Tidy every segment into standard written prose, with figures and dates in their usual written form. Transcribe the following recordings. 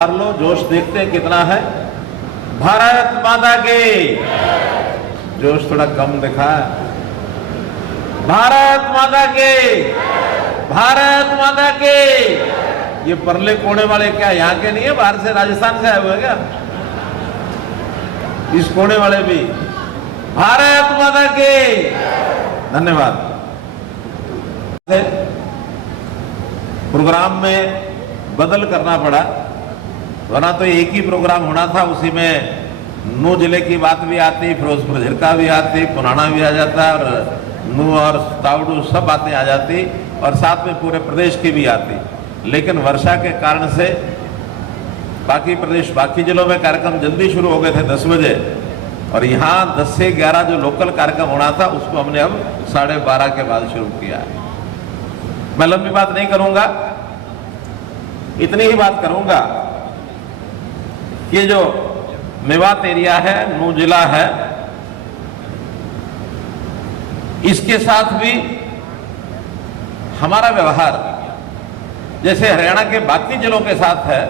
मार लो, जोश देखते हैं कितना है। भारत माता के जोश थोड़ा कम दिखा है। भारत माता के, भारत माता के। ये परले कोने वाले क्या यहाँ के नहीं है, बाहर से राजस्थान से आए हुए क्या? इस कोने वाले भी भारत माता के। धन्यवाद। प्रोग्राम में बदल करना पड़ा, वरना तो एक ही प्रोग्राम होना था। उसी में नू जिले की बात भी आती, फिरोजपुर झिरका भी आती, पुराना भी आ जाता, और नू और तावड़ू सब बातें आ जाती, और साथ में पूरे प्रदेश की भी आती। लेकिन वर्षा के कारण से बाकी जिलों में कार्यक्रम जल्दी शुरू हो गए थे 10 बजे, और यहाँ 10 से 11 जो लोकल कार्यक्रम होना था उसको हमने अब 12:30 के बाद शुरू किया है। मैं लंबी बात नहीं करूंगा, इतनी ही बात करूंगा कि जो मेवात एरिया है, नू जिला है, इसके साथ भी हमारा व्यवहार जैसे हरियाणा के बाकी जिलों के साथ है,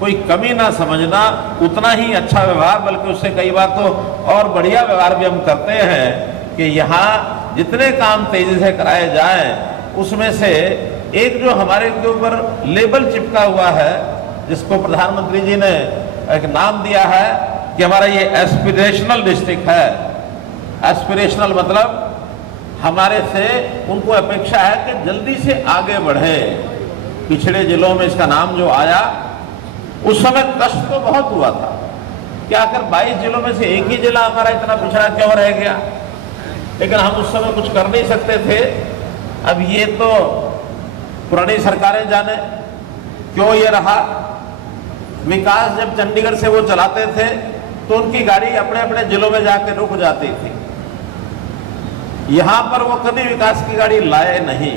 कोई कमी ना समझना, उतना ही अच्छा व्यवहार, बल्कि उससे कई बार तो और बढ़िया व्यवहार भी हम करते हैं कि यहाँ जितने काम तेजी से कराए जाएं, उसमें से एक जो हमारे के ऊपर लेबल चिपका हुआ है, जिसको प्रधानमंत्री जी ने एक नाम दिया है कि हमारा ये एस्पिरेशनल डिस्ट्रिक्ट है। एस्पिरेशनल मतलब हमारे से उनको अपेक्षा है कि जल्दी से आगे बढ़े। पिछड़े जिलों में इसका नाम जो आया, उस समय कष्ट तो बहुत हुआ था कि आखिर 22 जिलों में से एक ही जिला हमारा इतना पिछड़ा क्यों रह गया, लेकिन हम उस समय कुछ कर नहीं सकते थे। अब ये तो पुरानी सरकारें जाने क्यों ये रहा। विकास जब चंडीगढ़ से वो चलाते थे तो उनकी गाड़ी अपने अपने जिलों में जाकर रुक जाती थी। यहां पर वो कभी विकास की गाड़ी लाए नहीं,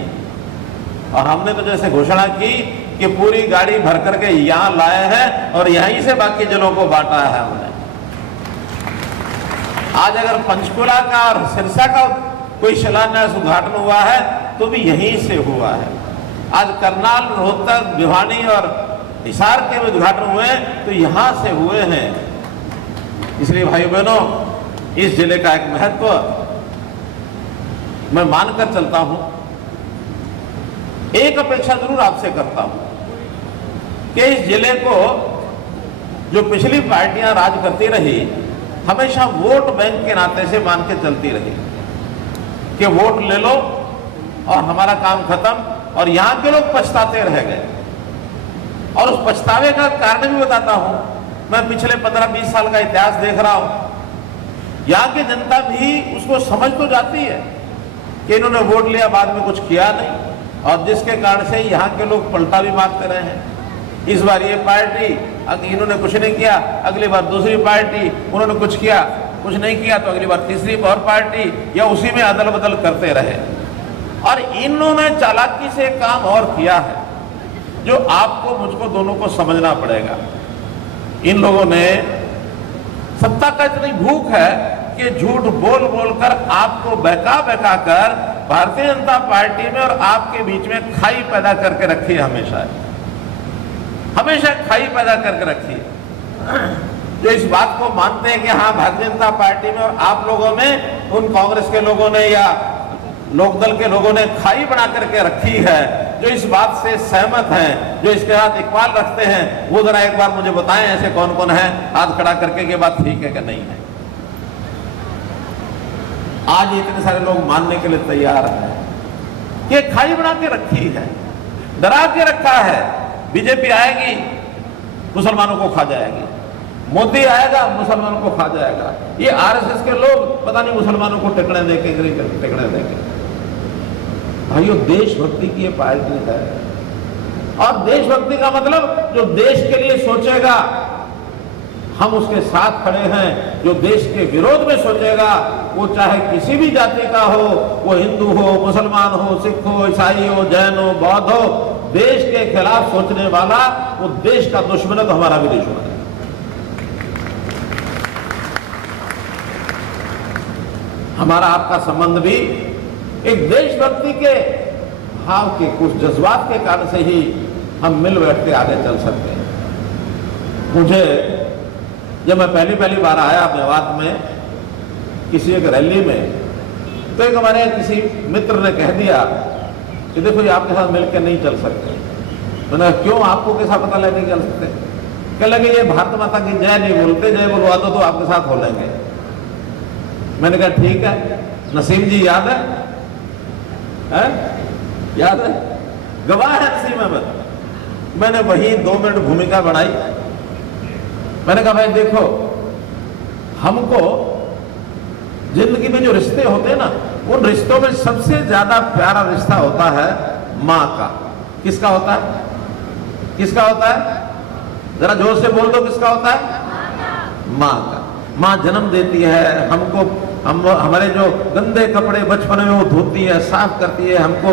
और हमने तो जैसे घोषणा की कि पूरी गाड़ी भर करके यहां लाए हैं और यहीं से बाकी जिलों को बांटा है हमने। आज अगर पंचकुला का और सिरसा का कोई शिलान्यास उद्घाटन हुआ है तो भी यहीं से हुआ है। आज करनाल, रोहतक, भिवानी और हिसार के उद्घाटन हुए तो यहां से हुए हैं। इसलिए भाई बहनों, इस जिले का एक महत्व मैं मानकर चलता हूं। एक अपेक्षा जरूर आपसे करता हूं कि इस जिले को, जो पिछली पार्टियां राज करती रही, हमेशा वोट बैंक के नाते से मान के चलती रही कि वोट ले लो और हमारा काम खत्म, और यहां के लोग पछताते रह गए। और उस पछतावे का कारण भी बताता हूं। मैं पिछले 15-20 साल का इतिहास देख रहा हूं। यहां की जनता भी उसको समझ तो जाती है कि इन्होंने वोट लिया, बाद में कुछ किया नहीं, और जिसके कारण से यहां के लोग पलटा भी मारते रहे हैं। इस बार ये पार्टी, इन्होंने कुछ नहीं किया, अगली बार दूसरी पार्टी, उन्होंने कुछ किया, कुछ नहीं किया तो अगली बार तीसरी और पार्टी, या उसी में अदल बदल करते रहे। और इन्होंने चालाकी से काम और किया है जो आपको, मुझको, दोनों को समझना पड़ेगा। इन लोगों ने सत्ता का इतनी भूख है कि झूठ बोल बोल कर आपको बहका बहका कर भारतीय जनता पार्टी में और आपके बीच में खाई पैदा करके रखी है। हमेशा खाई पैदा करके रखी है। जो इस बात को मानते हैं कि हाँ, भारतीय जनता पार्टी में और आप लोगों में, उन कांग्रेस के लोगों ने या लोकदल के लोगों ने खाई बना करके रखी है, जो इस बात से सहमत हैं, जो इसके साथ इकबाल रखते हैं, वो जरा एक बार मुझे बताएं ऐसे कौन कौन है, हाथ खड़ा करके कि बात ठीक है कि नहीं है। आज इतने सारे लोग मानने के लिए तैयार हैं कि खाई बना के रखी है, डरा के रखा है। बीजेपी आएगी, मुसलमानों को खा जाएगी, मोदी आएगा, मुसलमानों को खा जाएगा। ये आरएसएस के लोग पता नहीं मुसलमानों को टिकड़े देंगे, टिकड़े देंगे। भाइयों, देशभक्ति की ये पार्टी है, और देशभक्ति का मतलब जो देश के लिए सोचेगा, हम उसके साथ खड़े हैं। जो देश के विरोध में सोचेगा, वो चाहे किसी भी जाति का हो, वो हिंदू हो, मुसलमान हो, सिख हो, ईसाई हो, जैन हो, बौद्ध हो, देश के खिलाफ सोचने वाला वो देश का दुश्मन है, तो हमारा भी दुश्मन है। हमारा आपका संबंध भी एक देशभक्ति के भाव के, कुछ जज्बात के कारण से ही हम मिल बैठ के आगे चल सकते हैं। मुझे जब मैं पहली बार आया मेवात में किसी एक रैली में, तो एक हमारे किसी मित्र ने कह दिया कि देखो ये आपके साथ मिलकर नहीं चल सकते। मैंने कहा क्यों, आपको कैसा पता लगे नहीं चल सकते? कह लगे ये भारत माता की जय नहीं बोलते, जय बोलवा दो तो आपके साथ हो लेंगे। मैंने कहा ठीक है। नसीम जी याद है? याद है? गवाह है नसीम अहमद। मैंने वही 2 मिनट भूमिका बनाई। मैंने कहा भाई देखो, हमको जिंदगी में जो रिश्ते होते हैं ना, उन रिश्तों में सबसे ज्यादा प्यारा रिश्ता होता है माँ का। किसका होता है? किसका होता है? जरा जोर से बोल दो, किसका होता है? माँ का। माँ जन्म देती है हमको, हमारे जो गंदे कपड़े बचपन में वो धोती है, साफ करती है, हमको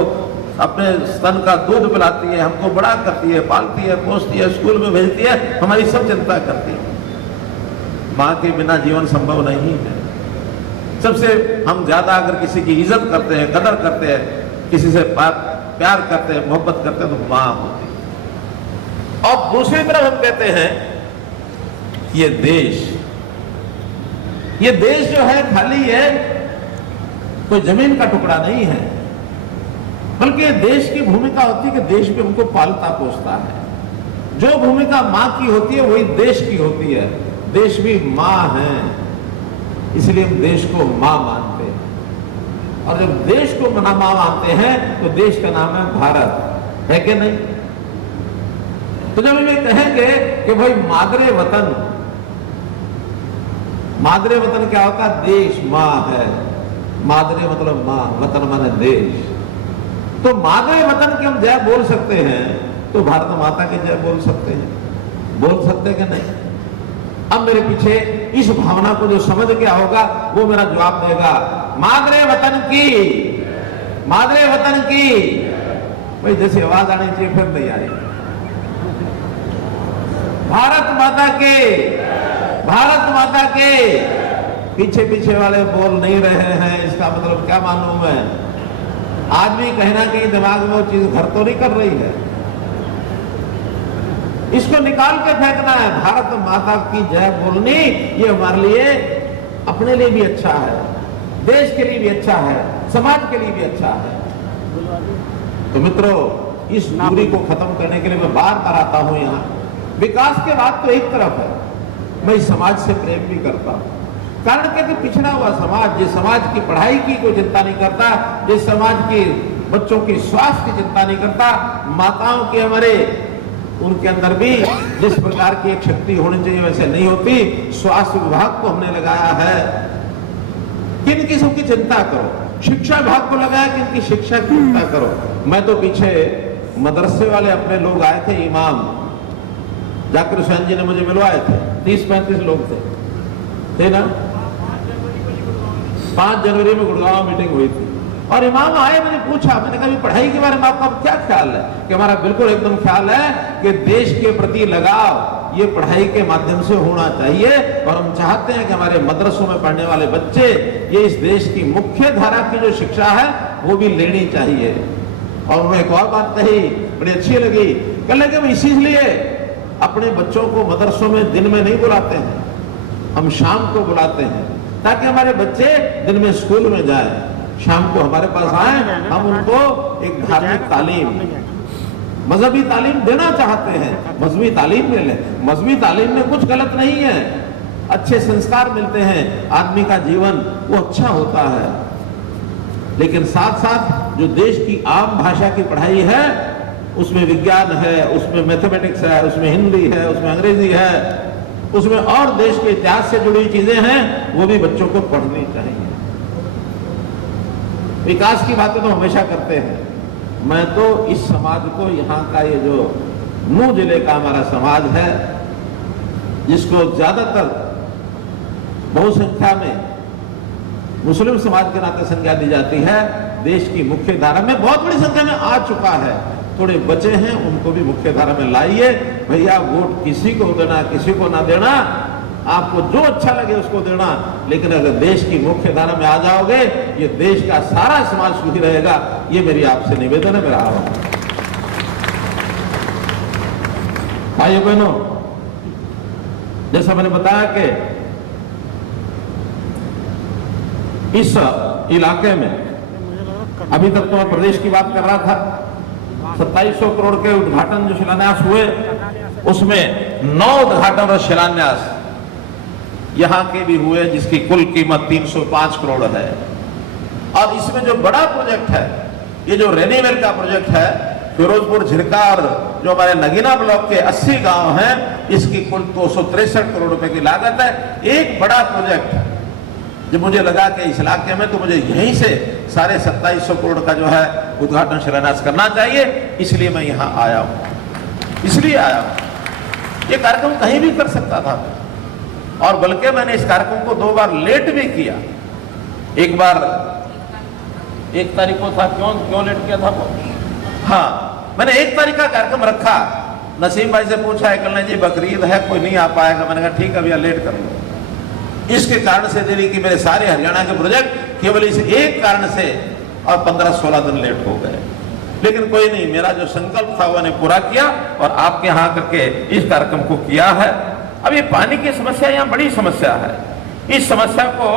अपने स्तन का दूध पिलाती है, हमको बड़ा करती है, पालती है, पोसती है, स्कूल में भेजती है, हमारी सब चिंता करती है। माँ के बिना जीवन संभव नहीं है। सबसे हम ज्यादा अगर किसी की इज्जत करते हैं, कदर करते हैं, किसी से प्यार करते हैं, मोहब्बत करते हैं, तो माँ होती है। और दूसरी तरफ हम कहते हैं ये देश जो है खाली है कोई जमीन का टुकड़ा नहीं है, बल्कि देश की भूमिका होती है कि देश भी हमको पालता पोसता है। जो भूमिका माँ की होती है वही देश की होती है। देश भी माँ है, इसलिए हम देश को माँ मानते हैं। और जब देश को माँ मानते हैं तो देश का नाम है भारत, है कि नहीं? तो जब हम ये कहेंगे कि भाई मादरे वतन क्या होता है? देश माँ है। मादरे मतलब माँ, वतन माने देश। तो मादरे वतन की हम जय बोल सकते हैं, तो भारत माता की जय बोल सकते हैं। बोल सकते कि नहीं? अब मेरे पीछे इस भावना को जो समझ गया होगा वो मेरा जवाब देगा, मादरे वतन की, मादरे वतन की। भाई जैसे आवाज आनी चाहिए फिर नहीं आई। भारत माता के, भारत माता के। पीछे वाले बोल नहीं रहे हैं, इसका मतलब क्या मालूम है? आदमी कहीं ना कहीं दिमाग में वो चीज घर तो नहीं कर रही है, इसको निकाल के फेंकना है। भारत माता की जय बोलनी ये हमारे लिए, अपने लिए भी अच्छा है, देश के लिए भी अच्छा है, समाज के लिए भी अच्छा है। तो मित्रों, इस दूरी को खत्म करने के लिए मैं बार बार आता हूं यहाँ। विकास के बात तो एक तरफ है, मैं इस समाज से प्रेम भी करता हूं। कारण क्या कि पिछड़ा हुआ समाज, जिस समाज की पढ़ाई की कोई चिंता नहीं करता, जिस समाज के बच्चों की स्वास्थ्य की चिंता नहीं करता, माताओं के हमारे उनके अंदर भी जिस प्रकार की एक शक्ति होनी चाहिए वैसे नहीं होती। स्वास्थ्य विभाग को हमने लगाया है किन किस्म की चिंता करो, शिक्षा विभाग को लगाया कि इनकी शिक्षा की चिंता करो। मैं तो पीछे मदरसे वाले अपने लोग आए थे, इमाम जाकिर हुसैन जी ने मुझे मिलवाए थे, 30-35 लोग थे ना। 5 जनवरी में गुड़गांव मीटिंग हुई थी और इमाम आए, मैंने पूछा, मैंने कहा पढ़ाई के बारे में आपका क्या ख्याल है? कि हमारा बिल्कुल एकदम ख्याल है कि देश के प्रति लगाव ये पढ़ाई के माध्यम से होना चाहिए और हम चाहते हैं कि हमारे मदरसों में पढ़ने वाले बच्चे ये इस देश की मुख्य धारा की जो शिक्षा है वो भी लेनी चाहिए। और उन्होंने एक और बात कही, बड़ी अच्छी लगी। कह लगे हम इसीलिए अपने बच्चों को मदरसों में दिन में नहीं बुलाते हैं, हम शाम को बुलाते हैं, ताकि हमारे बच्चे दिन में स्कूल में जाए, शाम को हमारे पास आए, हम उनको एक धार्मिक तालीम, मजहबी तालीम देना चाहते हैं। मजहबी तालीम ले लें, मजहबी तालीम में कुछ गलत नहीं है, अच्छे संस्कार मिलते हैं, आदमी का जीवन वो अच्छा होता है। लेकिन साथ साथ जो देश की आम भाषा की पढ़ाई है, उसमें विज्ञान है, उसमें मैथमेटिक्स है, उसमें हिंदी है, उसमें अंग्रेजी है, उसमें और देश के इतिहास से जुड़ी चीजें हैं, वो भी बच्चों को पढ़नी चाहिए। विकास की बातें तो हमेशा करते हैं। मैं तो इस समाज को, यहाँ का ये जो नूह जिले का हमारा समाज है, जिसको ज्यादातर बहुसंख्या में मुस्लिम समाज के नाते संज्ञा दी जाती है, देश की मुख्य धारा में बहुत बड़ी संख्या में आ चुका है। थोड़े बचे हैं, उनको भी मुख्य धारा में लाइए। भैया वोट किसी को देना, किसी को ना देना, आपको जो अच्छा लगे उसको देना, लेकिन अगर देश की मुख्य धारा में आ जाओगे, ये देश का सारा समाज सुखी रहेगा। ये मेरी आपसे निवेदन है, मेरा आह्वान। भाइयों बहनों, जैसा मैंने बताया कि इस इलाके में अभी तक तो मैं प्रदेश की बात कर रहा था, 2700 करोड़ के उद्घाटन जो शिलान्यास हुए, उसमें 9 उद्घाटन और शिलान्यास यहां के भी हुए, जिसकी कुल कीमत 305 करोड़ है। और इसमें जो बड़ा प्रोजेक्ट है, ये जो रेनीवेल का प्रोजेक्ट है, फिरोजपुर झिरकार जो हमारे नगीना ब्लॉक के 80 गांव हैं, इसकी कुल 263 करोड़ रुपए की लागत है। एक बड़ा प्रोजेक्ट जब मुझे लगा कि इस इलाके में तो मुझे यहीं से साढ़े 2700 करोड़ का जो है उद्घाटन शिलान्यास करना चाहिए, इसलिए मैं यहाँ आया हूँ। इसलिए आया हूँ, ये कार्यक्रम कहीं भी कर सकता था, और बल्कि मैंने इस कार्यक्रम को 2 बार लेट भी किया। एक बार 1 तारीख को था, क्यों लेट किया था वो? हाँ, मैंने 1 तारीख का कार्यक्रम रखा। नसीम भाई से पूछा है, कल जी बकरीद है, कोई नहीं आ पाएगा। मैंने कहा ठीक है भैया, लेट कर लो। इसके कारण से दिल्ली की मेरे सारे हरियाणा के प्रोजेक्ट केवल इस एक कारण से और 15-16 दिन लेट हो गए। लेकिन कोई नहीं, मेरा जो संकल्प था वो मैंने पूरा किया और आपके यहाँ करके इस कार्यक्रम को किया है। अब ये पानी की समस्या यहाँ बड़ी समस्या है। इस समस्या को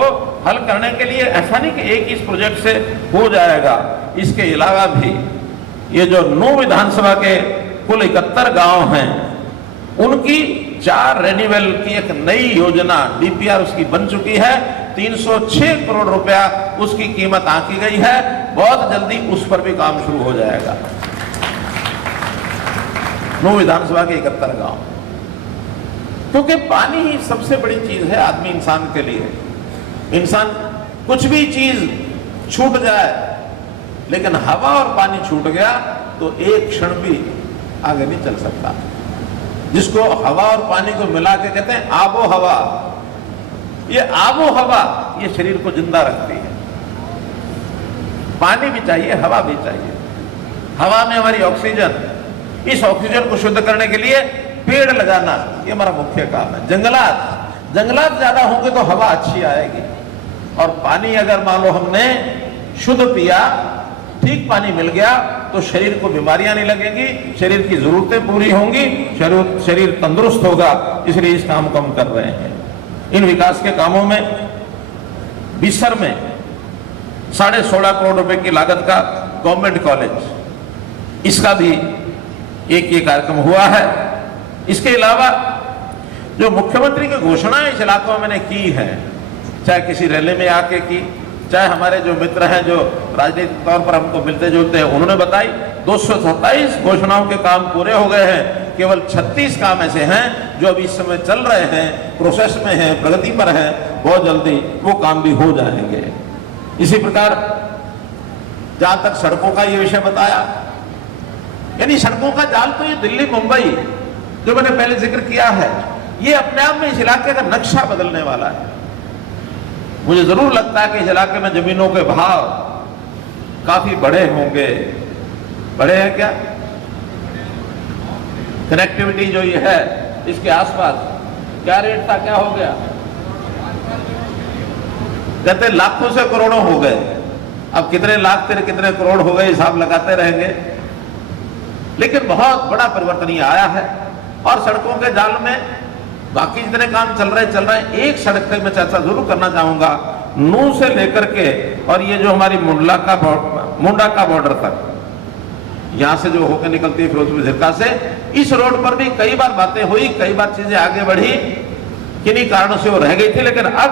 हल करने के लिए ऐसा नहीं कि एक इस प्रोजेक्ट से हो जाएगा। इसके अलावा भी ये जो 9 विधानसभा के कुल 71 गांव हैं, उनकी 4 रेन्यूअल की एक नई योजना डीपीआर उसकी बन चुकी है। 306 करोड़ रुपया उसकी कीमत आंकी गई है। बहुत जल्दी उस पर भी काम शुरू हो जाएगा। 9 विधानसभा के 71 गांव, क्योंकि पानी ही सबसे बड़ी चीज है आदमी इंसान के लिए। इंसान कुछ भी चीज छूट जाए, लेकिन हवा और पानी छूट गया तो एक क्षण भी आगे नहीं चल सकता। जिसको हवा और पानी को मिला के कहते हैं आबो हवा। ये आबो हवा ये शरीर को जिंदा रखती है। पानी भी चाहिए, हवा भी चाहिए। हवा में हमारी ऑक्सीजन, इस ऑक्सीजन को शुद्ध करने के लिए पेड़ लगाना ये हमारा मुख्य काम है। जंगलात ज्यादा होंगे तो हवा अच्छी आएगी। और पानी अगर मान लो हमने शुद्ध पिया, ठीक पानी मिल गया, तो शरीर को बीमारियां नहीं लगेंगी, शरीर की जरूरतें पूरी होंगी, शरीर तंदुरुस्त होगा। इसलिए इस काम को हम कर रहे हैं। इन विकास के कामों में बिस्सर में 16.5 करोड़ रुपए की लागत का गवर्नमेंट कॉलेज, इसका भी एक ये कार्यक्रम हुआ है। इसके अलावा जो मुख्यमंत्री की घोषणाएं इस इलाकों में मैंने की है, चाहे किसी रैली में आके की, चाहे हमारे जो मित्र हैं जो राजनीतिक तौर पर हमको मिलते जुलते हैं, उन्होंने बताई। 227 घोषणाओं के काम पूरे हो गए हैं। केवल 36 काम ऐसे हैं जो अभी इस समय चल रहे हैं, प्रोसेस में हैं, प्रगति पर हैं। बहुत जल्दी वो काम भी हो जाएंगे। इसी प्रकार जहां तक सड़कों का ये विषय बताया, यानी सड़कों का जाल तो ये दिल्ली मुंबई जो मैंने पहले जिक्र किया है, ये अपने आप में इस इलाके का नक्शा बदलने वाला है। मुझे जरूर लगता है कि इस इलाके में जमीनों के भाव काफी बड़े होंगे। बड़े हैं क्या? कनेक्टिविटी जो ये है इसके आसपास क्या रेट था, क्या हो गया? कहते लाखों से करोड़ों हो गए। अब कितने लाख तेरे कितने करोड़ हो गए, हिसाब लगाते रहेंगे। लेकिन बहुत बड़ा परिवर्तन ये आया है। और सड़कों के जाल में बाकी जितने काम चल रहे हैं। एक सड़क तक मैं चर्चा जरूर करना चाहूंगा, नूह से लेकर के और ये जो हमारी मुंडा का बॉर्डर तक, यहां से जो होकर निकलती है फिरोजपुर झिरका से, इस रोड पर भी कई बार बातें हुई, कई बार चीजें आगे बढ़ी, किन्हीं कारणों से वो रह गई थी। लेकिन अब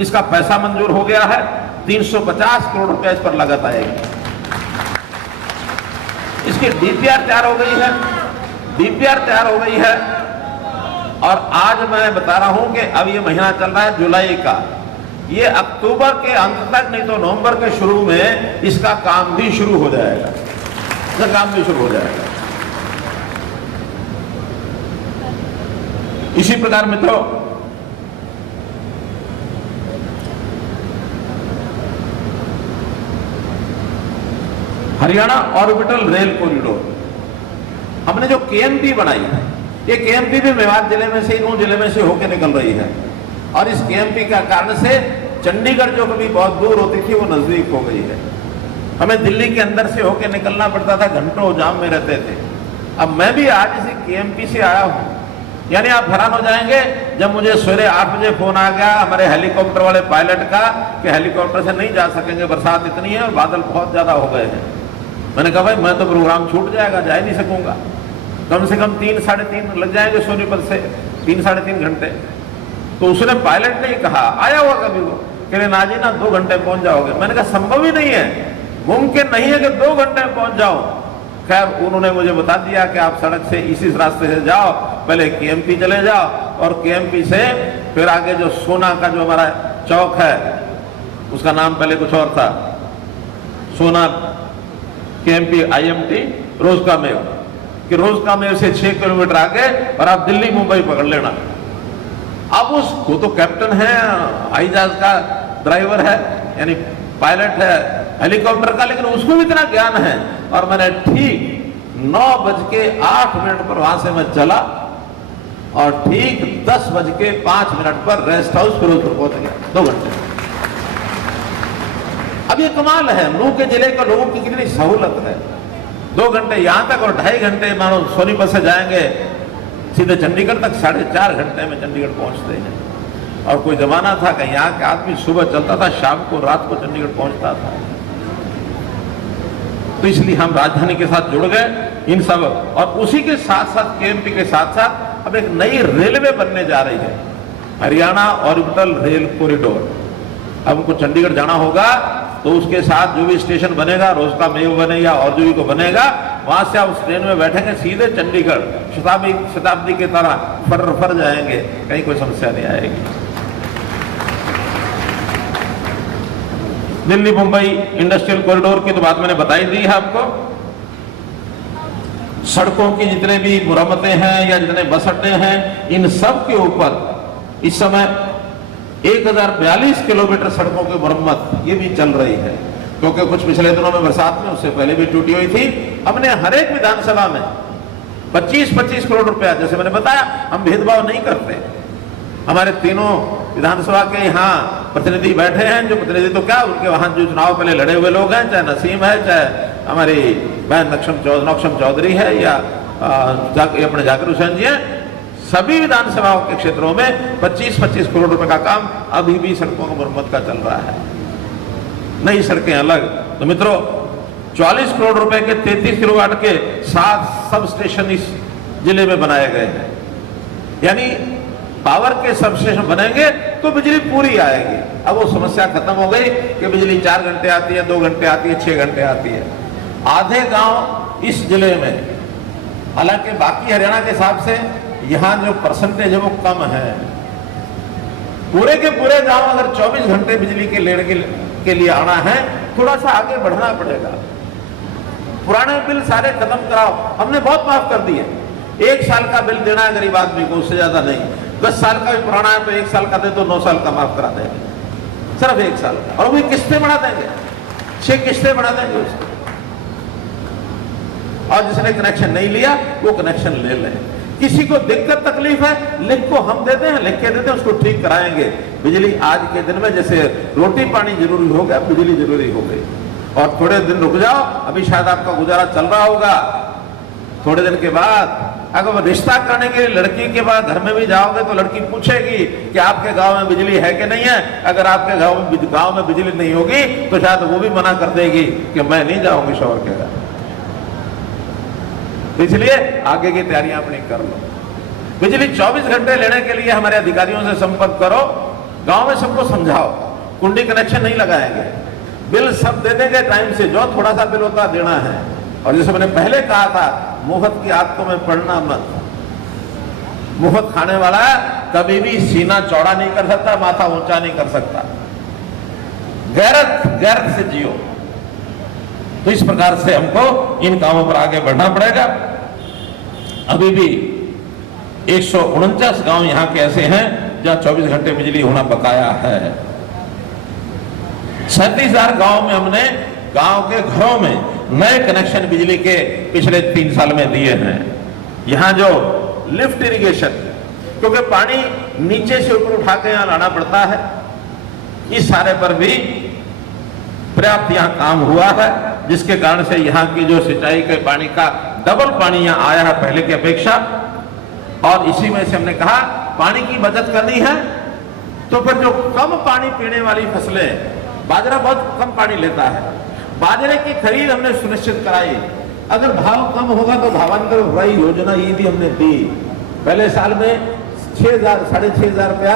इसका पैसा मंजूर हो गया है। 350 करोड़ रुपया इस पर लागत आएगी। इसकी डीपीआर तैयार हो गई है। और आज मैं बता रहा हूं कि अब ये महीना चल रहा है जुलाई का, ये अक्टूबर के अंत तक नहीं तो नवंबर के शुरू में इसका काम भी शुरू हो जाएगा। इसी प्रकार मित्रों, हरियाणा ऑर्बिटल रेल कॉरिडोर हमने जो केएमपी बनाई है, ये केएमपी भी मेवात जिले में से, नूह जिले में से होकर निकल रही है। और इस केएमपी का कारण से चंडीगढ़ जो कभी बहुत दूर होती थी वो नजदीक हो गई है। हमें दिल्ली के अंदर से होकर निकलना पड़ता था, घंटों जाम में रहते थे। अब मैं भी आज इसी केएमपी से आया हूं यानी आप हैरान हो जाएंगे जब मुझे सवेरे 8 बजे फोन आ गया हमारे हेलीकॉप्टर वाले पायलट का कि हेलीकॉप्टर से नहीं जा सकेंगे, बरसात इतनी है और बादल बहुत ज्यादा हो गए हैं। मैंने कहा भाई मैं तो प्रोग्राम छूट जाएगा, जा ही नहीं सकूंगा। कम से कम 3 साढ़े 3 लग जाएंगे सोनीपत से, 3 साढ़े 3 घंटे। तो उसने पायलट ने कहा, आया हुआ कभी वो, कह रहे ना जी ना 2 घंटे पहुंच जाओगे। मैंने कहा संभव ही नहीं है, मुमकिन नहीं है कि 2 घंटे में पहुंच जाओ। खैर उन्होंने मुझे बता दिया कि आप सड़क से इसी रास्ते से जाओ, पहले केएमपी चले जाओ और केएमपी से फिर आगे जो सोना का जो हमारा चौक है, उसका नाम पहले कुछ और था, सोना केएमपी आईएमटी रोजकामेव, कि रोजकामेव से 6 किलोमीटर आगे और आप दिल्ली मुंबई पकड़ लेना। अब उसको तो कैप्टन है, हवाई जहाज का ड्राइवर है, यानी पायलट है हेलीकॉप्टर का, लेकिन उसको भी इतना ज्ञान है। और मैंने ठीक 9:08 पर वहां से मैं चला और ठीक 10:05 पर रेस्ट हाउस फिरोजपुर पहुंच गया, 2 घंटे। अब ये कमाल है, नूह के जिले के लोगों की कितनी सहूलत है। 2 घंटे यहां तक और 2.5 घंटे मानो सोनीपत से जाएंगे सीधे चंडीगढ़ तक, 4.5 घंटे में चंडीगढ़ पहुंचते हैं। और कोई जमाना था कि यहाँ के आदमी सुबह चलता था, शाम को रात को चंडीगढ़ पहुंचता था। तो इसलिए हम राजधानी के साथ जुड़ गए इन सब, और उसी के साथ साथ केएमपी के साथ साथ अब एक नई रेलवे बनने जा रही है, हरियाणा ऑर्बिटल रेल कॉरिडोर। अब उनको चंडीगढ़ जाना होगा तो उसके साथ जो भी स्टेशन बनेगा, रोजकामेव बने या और जो भी को बनेगा, वहां से आप उस ट्रेन में बैठेंगे सीधे चंडीगढ़, शताब्दी की तरह फर जाएंगे, कहीं कोई समस्या नहीं आएगी। दिल्ली मुंबई इंडस्ट्रियल कॉरिडोर की तो बात मैंने बताई दी है आपको। सड़कों की जितने भी मुरम्मतें हैं या जितने बस अड्डे हैं, इन सब के ऊपर इस समय 1042 किलोमीटर सड़कों की मुरम्मत ये भी चल रही है, क्योंकि कुछ पिछले दिनों में बरसात में, उससे पहले भी टूटी हुई थी। हमने हर एक विधानसभा में 25-25 करोड़ रुपया, जैसे मैंने बताया हम भेदभाव नहीं करते। हमारे तीनों विधानसभा के यहाँ प्रतिनिधि बैठे हैं, जो प्रतिनिधि तो क्या, उनके वहां जो चुनाव पहले लड़े हुए लोग हैं, चाहे नसीम है, चाहे हमारी बहन नौक्षम चौधरी है, या अपने जाकिर हुसैन जी हैं, सभी विधानसभाओं के क्षेत्रों में 25-25 करोड़ रुपए का काम अभी भी सड़कों की मुरम्मत का चल रहा है। नई सड़कें अलग। तो मित्रों 44 करोड़ रुपए के 33 किलोवाट के 7 सब स्टेशन इस जिले में बनाए गए हैं, यानी पावर के सब स्टेशन बनेंगे तो बिजली पूरी आएगी। अब वो समस्या खत्म हो गई कि बिजली 4 घंटे आती है, 2 घंटे आती है, 6 घंटे आती है। आधे गांव इस जिले में, हालांकि बाकी हरियाणा के हिसाब से यहाँ जो परसेंटेज है वो कम है। पूरे के पूरे गांव अगर 24 घंटे बिजली के लेने के लिए आना है, थोड़ा सा आगे बढ़ना पड़ेगा। पुराने बिल सारे खत्म कराओ, हमने बहुत माफ कर दिए। 1 साल का बिल देना है गरीब आदमी को, उससे ज्यादा नहीं। 10 साल का भी पुराना है तो 1 साल का दे तो 9 साल का माफ करा देंगे, सिर्फ 1 साल का, और वो किस्तें बढ़ा देंगे, 6 किस्तें बढ़ा देंगे उसकी। और जिसने कनेक्शन नहीं लिया वो कनेक्शन ले ले। किसी को दिक्कत तकलीफ है, लिख को हम देते हैं, लिख के देते हैं, उसको ठीक कराएंगे। बिजली आज के दिन में जैसे रोटी पानी जरूरी हो गया, बिजली जरूरी हो गई। और थोड़े दिन रुक जाओ, अभी शायद आपका गुजारा चल रहा होगा, थोड़े दिन के बाद अगर रिश्ता करने के लिए लड़की के बाद घर में भी जाओगे तो लड़की पूछेगी कि आपके गांव में बिजली है कि नहीं है। अगर आपके गांव में बिजली नहीं होगी तो शायद वो भी मना कर देगी कि मैं नहीं जाऊंगी शौहर के घर। इसलिए आगे की तैयारियां अपनी कर लो। बिजली 24 घंटे लेने के लिए हमारे अधिकारियों से संपर्क करो, गांव में सबको समझाओ, कुंडी कनेक्शन नहीं लगाएंगे, बिल सब दे देंगे टाइम से, जो थोड़ा सा बिल होता देना है। और जैसे मैंने पहले कहा था, मुफ्त की आदतों में पड़ना मत। मुफ्त खाने वाला कभी भी सीना चौड़ा नहीं कर सकता, माथा ऊंचा नहीं कर सकता। गैरत से जियो। तो इस प्रकार से हमको इन कामों पर आगे बढ़ना पड़ेगा। अभी भी 149 गांव यहां के ऐसे हैं जहां 24 घंटे बिजली होना बकाया है। 37,000 गांव में हमने गांव के घरों में नए कनेक्शन बिजली के पिछले 3 साल में दिए हैं। यहां जो लिफ्ट इरिगेशन, क्योंकि पानी नीचे से ऊपर उठा के यहां लाना पड़ता है, इस सारे पर भी पर्याप्त यहां काम हुआ है, जिसके कारण से यहां की जो सिंचाई के पानी का डबल पानी यहां आया है पहले की अपेक्षा। और इसी में से हमने कहा पानी की बचत करनी है, तो फिर जो कम पानी पीने वाली फसलें, बाजरा बहुत कम पानी लेता है, बाजरे की खरीद हमने सुनिश्चित कराई। अगर भाव कम होगा तो भावांतर बुआई योजना ये भी हमने दी। पहले साल में 6,000 साढ़े 6,000 रुपया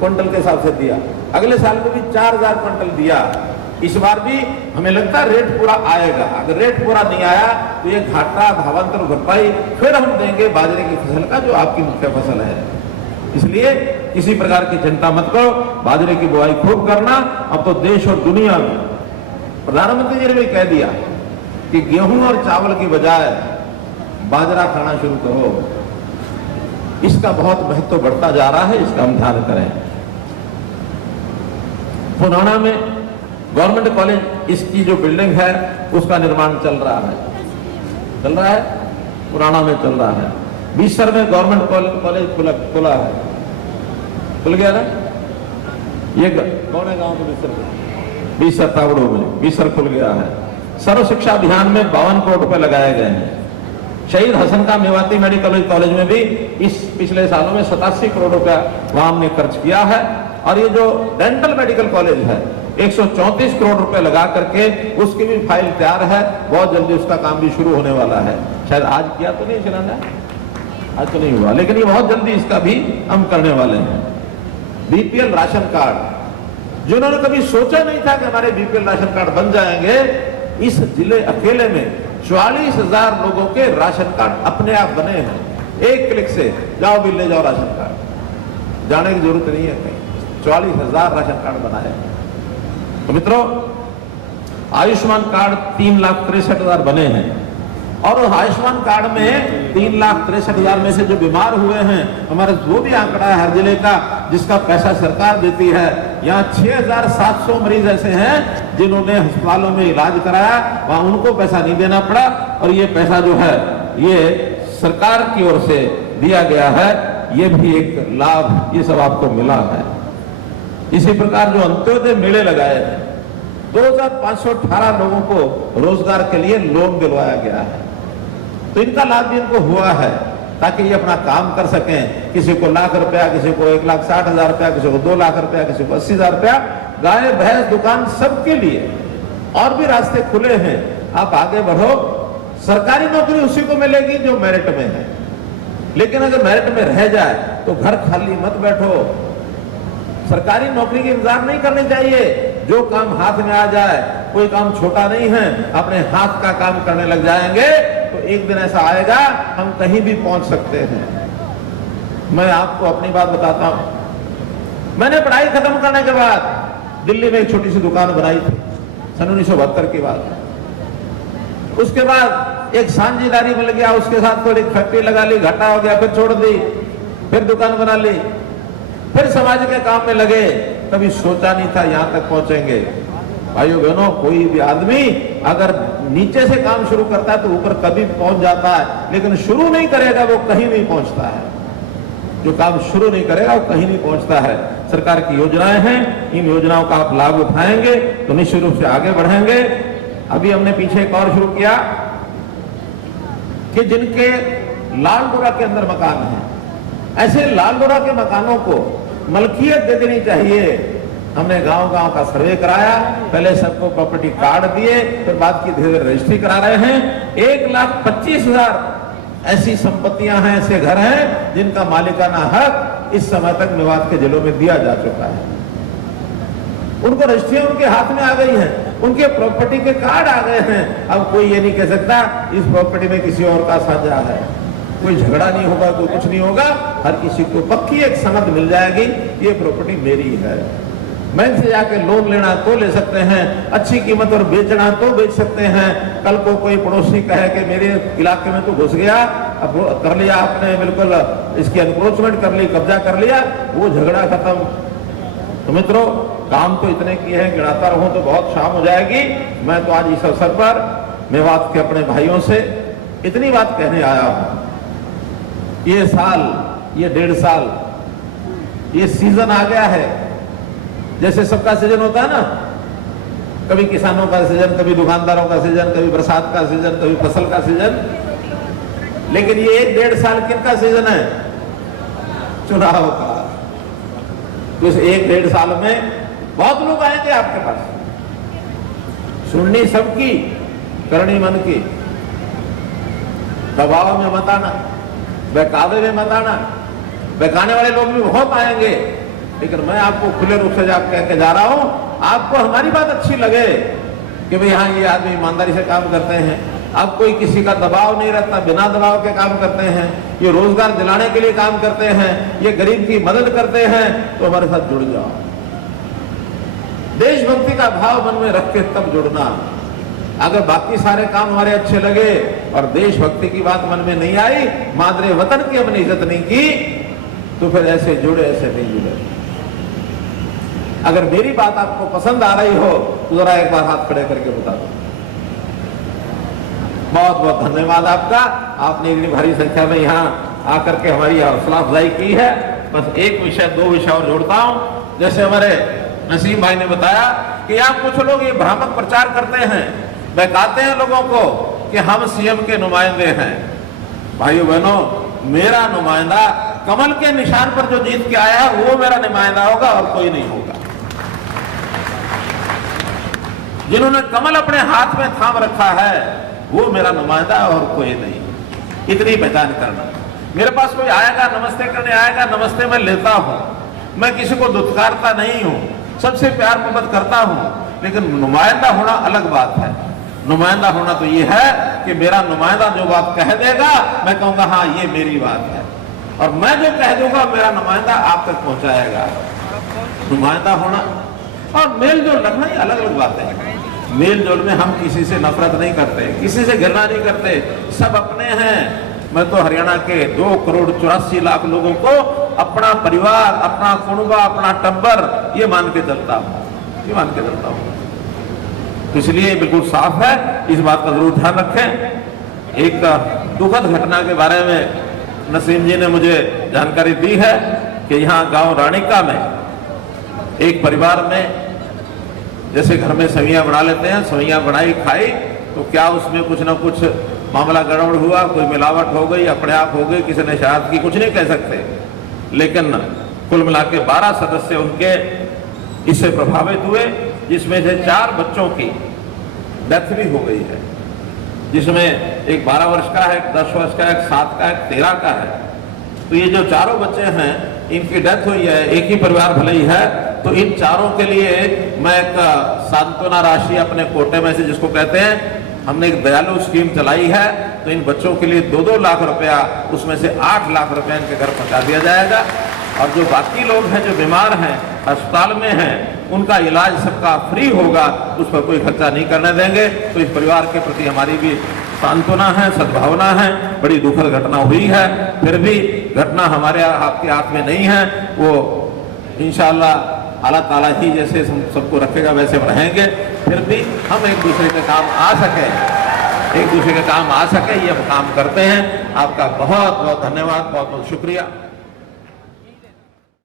क्विंटल के हिसाब से दिया, अगले साल में भी 4,000 क्विंटल दिया। इस बार भी हमें लगता है रेट पूरा आएगा। अगर रेट पूरा नहीं आया तो ये घाटा भावांतर भरपाई फिर हम देंगे बाजरे की फसल का, जो आपकी मुख्य फसल है। इसलिए किसी प्रकार की चिंता मत करो, बाजरे की बुआई खूब करना। अब तो देश और दुनिया में प्रधानमंत्री जी ने भी कह दिया कि गेहूं और चावल की बजाय बाजरा खाना शुरू करो। इसका बहुत महत्व बढ़ता जा रहा है, इसका हम ध्यान करें। पुराना में गवर्नमेंट कॉलेज, इसकी जो बिल्डिंग है उसका निर्माण चल रहा है, पुराना में चल रहा है। बीसर में गवर्नमेंट कॉलेज खुला है, खुल गया ना। ये कौन है गांव के बीसर तावड़ों में बीसर खुल गया है। सर्व शिक्षा अभियान में 52 करोड़ रुपए लगाए गए हैं। शहीद हसन का मेवाती मेडिकल कॉलेज में भी इस पिछले सालों में 87 करोड़ रुपया वहां हमने खर्च किया है। और ये जो डेंटल मेडिकल कॉलेज है 134 करोड़ रुपए लगा करके उसकी भी फाइल तैयार है, बहुत जल्दी उसका काम भी शुरू होने वाला है। शायद आज किया तो नहीं चलाना, आज तो नहीं हुआ, लेकिन ये बहुत जल्दी इसका भी हम करने वाले हैं। बीपीएल राशन कार्ड, जिन्होंने कभी सोचा नहीं था कि हमारे बीपीएल राशन कार्ड बन जाएंगे, इस जिले अकेले में 44,000 लोगों के राशन कार्ड अपने आप बने हैं। एक क्लिक से जाओ भी ले जाओ राशन कार्ड, जाने की जरूरत नहीं है कहीं। 44,000 राशन कार्ड बनाए। तो मित्रों, आयुष्मान कार्ड 3,63,000 बने हैं। और उस आयुष्मान कार्ड में 3,63,000 में से जो बीमार हुए हैं, हमारा वो भी आंकड़ा है हर जिले का, जिसका पैसा सरकार देती है। यहाँ 6,700 मरीज ऐसे हैं जिन्होंने अस्पतालों में इलाज कराया, वहां उनको पैसा नहीं देना पड़ा। और ये पैसा जो है ये सरकार की ओर से दिया गया है, ये भी एक लाभ, ये सब आपको मिला है। इसी प्रकार जो अंत्योदय मेले लगाए हैं, 2,518 लोगों को रोजगार के लिए लोन दिलवाया गया है। तो इनका लाभ भी इनको हुआ है, ताकि ये अपना काम कर सकें। किसी को लाख रुपया, किसी को 1,60,000 रुपया, किसी को 2 लाख रुपया, किसी को 80,000 रुपया, गाय भैंस दुकान सबके लिए। और भी रास्ते खुले हैं, आप आगे बढ़ो। सरकारी नौकरी उसी को मिलेगी जो मेरिट में है, लेकिन अगर मेरिट में रह जाए तो घर खाली मत बैठो। सरकारी नौकरी की इंतजार नहीं करनी चाहिए। जो काम हाथ में आ जाए, कोई काम छोटा नहीं है, अपने हाथ का काम करने लग जाएंगे तो एक दिन ऐसा आएगा हम कहीं भी पहुंच सकते हैं। मैं आपको अपनी बात बताता हूं। मैंने पढ़ाई खत्म करने के बाद दिल्ली में एक छोटी सी दुकान बनाई थी, सन 1972 की बात। उसके बाद एक साझेदारी मिल गया, उसके साथ थोड़ी फैक्ट्री लगा ली, घाटा हो गया, फिर छोड़ दी, फिर दुकान बना ली, फिर समाज के काम में लगे। कभी सोचा नहीं था यहां तक पहुंचेंगे। भाइयों बहनों, कोई भी आदमी अगर नीचे से काम शुरू करता है तो ऊपर कभी पहुंच जाता है, लेकिन शुरू नहीं करेगा वो कहीं नहीं पहुंचता है। जो काम शुरू नहीं करेगा वो कहीं नहीं पहुंचता है। सरकार की योजनाएं हैं, इन योजनाओं का आप लाभ उठाएंगे तो निश्चित रूप से आगे बढ़ेंगे। अभी हमने पीछे एक और शुरू किया कि जिनके लाल डोरा के अंदर मकान है, ऐसे लाल डोरा के मकानों को मलकियत दे देनी चाहिए। हमने गांव-गांव का सर्वे कराया, पहले सबको प्रॉपर्टी कार्ड दिए, फिर बाद की धीरे रजिस्ट्री करा रहे हैं। 1,25,000 ऐसी संपत्तियां हैं, ऐसे घर हैं जिनका मालिकाना हक इस समय तक मेवात के जिलों में दिया जा चुका है। उनको रजिस्ट्रियां उनके हाथ में आ गई हैं, उनके प्रॉपर्टी के कार्ड आ गए हैं। अब कोई ये नहीं कह सकता इस प्रॉपर्टी में किसी और का साझा है। कोई झगड़ा नहीं होगा, कोई कुछ नहीं होगा, हर किसी को पक्की एक सनद मिल जाएगी, ये प्रॉपर्टी मेरी है। बैंक से जाके लोन लेना तो ले सकते हैं, अच्छी कीमत और बेचना तो बेच सकते हैं। कल को कोई पड़ोसी कहे कि मेरे इलाके में तो घुस गया, अब कर लिया आपने, बिल्कुल इसकी एनक्रोचमेंट कर ली, कब्जा कर लिया, वो झगड़ा खत्म। तो मित्रों, काम तो इतने किए हैं, गिनाता रहूं तो बहुत शाम हो जाएगी। मैं तो आज इस अवसर पर मेवात के अपने भाइयों से इतनी बात कहने आया हूं। ये साल, ये 1.5 साल, ये सीजन आ गया है। जैसे सबका सीजन होता है ना, कभी किसानों का सीजन, कभी दुकानदारों का सीजन, कभी बरसात का सीजन, कभी फसल का सीजन, लेकिन ये 1-1.5 साल किनका सीजन है? चुनाव का। तो इस 1-1.5 साल में बहुत लोग आएंगे आपके पास, सुननी सबकी, करनी मन की। दबाव में मत आना, बहकावे में मत आना। बहकाने वाले लोग भी बहुत आएंगे, लेकिन मैं आपको खुले रूप से कह के जा रहा हूं, आपको हमारी बात अच्छी लगे कि भाई हाँ ये आदमी ईमानदारी से काम करते हैं, अब कोई किसी का दबाव नहीं रहता, बिना दबाव के काम करते हैं, ये रोजगार दिलाने के लिए काम करते हैं, ये गरीब की मदद करते हैं, तो हमारे साथ जुड़ जाओ। देशभक्ति का भाव मन में रख के तब जुड़ना। अगर बाकी सारे काम हमारे अच्छे लगे और देशभक्ति की बात मन में नहीं आई, मादरे वतन की हमने इज्जत नहीं की, तो फिर ऐसे जुड़े ऐसे नहीं जुड़े। अगर मेरी बात आपको पसंद आ रही हो तो जरा एक बार हाथ खड़े करके बता दो। बहुत बहुत धन्यवाद आपका, आपने इतनी भारी संख्या में यहाँ आकर के हमारी हौसला अफजाई की है। बस एक विषय, 2 विषय और जोड़ता हूं। जैसे हमारे नसीम भाई ने बताया कि यहाँ कुछ लोग ये भ्रामक प्रचार करते हैं, बहकाते हैं लोगों को कि हम सीएम के नुमाइंदे हैं। भाइयों बहनों, मेरा नुमाइंदा कमल के निशान पर जो जीत के आया है वो मेरा नुमाइंदा होगा और कोई नहीं होगा। जिन्होंने कमल अपने हाथ में थाम रखा है वो मेरा नुमाइंदा और कोई नहीं। इतनी पहचान करना। मेरे पास कोई आएगा, नमस्ते करने आएगा, नमस्ते मैं लेता हूं, मैं किसी को दुत्कारता नहीं हूं, सबसे प्यार मोहब्बत करता हूं, लेकिन नुमाइंदा होना अलग बात है। नुमाइंदा होना तो ये है कि मेरा नुमाइंदा जो बात कह देगा मैं कहूंगा हाँ ये मेरी बात है, और मैं जो कह दूंगा मेरा नुमाइंदा आप तक पहुंचाएगा। नुमाइंदा होना और मेल जोल रखना ये अलग अलग बात है। मेल जोल में हम किसी से नफरत नहीं करते, किसी से घृणा नहीं करते, सब अपने हैं। मैं तो हरियाणा के 2,84,00,000 लोगों को अपना परिवार, अपना कुनबा, अपना टब्बर ये मान के चलता हूं, ये मान के चलता हूं। इसलिए बिल्कुल साफ है, इस बात का जरूर ध्यान रखें। एक दुखद घटना के बारे में नसीम जी ने मुझे जानकारी दी है कि यहाँ गांव रानिका में एक परिवार में जैसे घर में सवियां बना लेते हैं, सवियां बनाई खाई तो क्या उसमें कुछ ना कुछ मामला गड़बड़ हुआ, कोई मिलावट हो गई, अपने आप हो गई, किसी ने शराब की, कुछ नहीं कह सकते। लेकिन कुल मिला के 12 सदस्य उनके इससे प्रभावित हुए, जिसमें से 4 बच्चों की डेथ भी हो गई है, जिसमें एक 12 वर्ष का है, एक 10 वर्ष का है, एक 7 का है, एक 13 का है। तो ये जो चारों बच्चे हैं इनकी डेथ हुई है, एक ही परिवार भले ही है, तो इन चारों के लिए मैं एक सांत्वना राशि अपने कोटे में से, जिसको कहते हैं, हमने एक दयालु स्कीम चलाई है, तो इन बच्चों के लिए 2-2 लाख रुपया, उसमें से 8 लाख रुपया इनके घर पहुंचा दिया जाएगा। और जो बाकी लोग हैं जो बीमार हैं, अस्पताल में हैं, उनका इलाज सबका फ्री होगा, उस पर कोई खर्चा नहीं करने देंगे। तो इस परिवार के प्रति हमारी भी सांत्वना है, सद्भावना है। बड़ी दुखद घटना हुई है, फिर भी घटना हमारे आपके हाथ में नहीं है। वो इंशाअल्लाह अल्लाह ताला ही जैसे सबको रखेगा वैसे रहेंगे। फिर भी हम एक दूसरे के काम आ सके, एक दूसरे के काम आ सके, ये हम काम करते हैं। आपका बहुत बहुत धन्यवाद, बहुत बहुत शुक्रिया।